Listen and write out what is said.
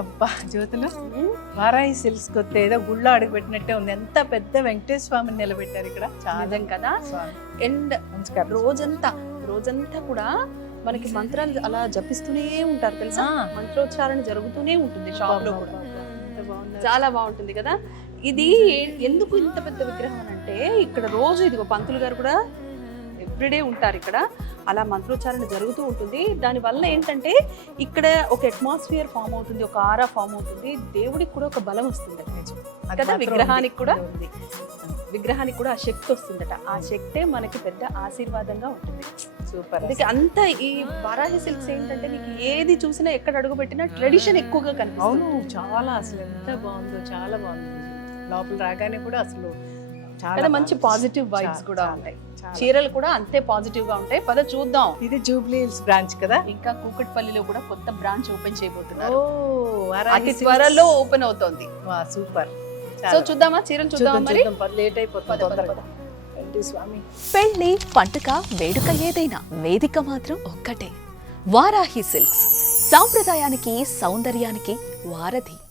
అబ్బా జ్యోతులు వారాయి సిల్క్స్ కొత్త ఏదో గుళ్ళో అడుగు పెట్టినట్టే ఉంది. ఎంత పెద్ద వెంకటేశ్వర స్వామిని నిలబెట్టారు ఇక్కడ. నిజం కదా. అండ్ నమస్కారం. రోజంతా కూడా మనకి మంత్రాలు అలా జపిస్తూనే ఉంటారు తెలుసా. మంత్రోచ్చారణ జరుగుతూనే ఉంటుంది షాప్ లో కూడా. చాలా బాగుంటుంది కదా. ఇది ఎందుకు ఇంత పెద్ద విగ్రహం అని అంటే ఇక్కడ రోజు ఇదిగో పంతులు గారు కూడా ఎవ్రీడే ఉంటారు ఇక్కడ. అలా మంత్రోచ్చారణ జరుగుతూ ఉంటుంది. దానివల్ల ఏంటంటే ఇక్కడ ఒక అట్మాస్ఫియర్ ఫామ్ అవుతుంది, ఒక ఆరా ఫామ్ అవుతుంది. దేవుడికి కూడా ఒక బలం వస్తుంది కదా. విగ్రహానికి కూడా ఆ శక్తి వస్తుందట. ఆ శక్తే మనకి పెద్ద ఆశీర్వాదంగా ఉంటుంది. సూపర్. అందుకే అంత ఈ వారాహి సిల్క్స్ ఏంటంటే నీకు ఏది చూసినా ఎక్కడ అడుగు పెట్టినా ట్రెడిషన్ ఎక్కువగా కనిపిస్తుంది. అవును, చాలా అసలు ఎంత బాగుందో, చాలా బాగుంది. లోపల రాగానే కూడా అసలు చాలా మంచి పాజిటివ్ వైబ్స్ కూడా ఉంటాయి. చీరలు కూడా అంతే పాజిటివ్ గా ఉంటాయి. పద చూద్దాం. ఇది జూబ్లీ హిల్స్ బ్రాంచ్ కదా. ఇంకా కూకట్పల్లిలో కూడా కొత్త బ్రాంచ్ ఓపెన్ చేయబోతున్నారు. వారాహి అతి త్వరలో ఓపెన్ అవుతోంది. సూపర్. సో చూద్దామా, చీరలు చూద్దాం. మరి లేట్ అయిపోతుంది. స్వామి పెళ్లి, పండుగ, వేడుక ఏదైనా వేదిక మాత్రం ఒక్కటే. వారాహి సిల్క్స్, సాంప్రదాయానికి సౌందర్యానికి వారధి.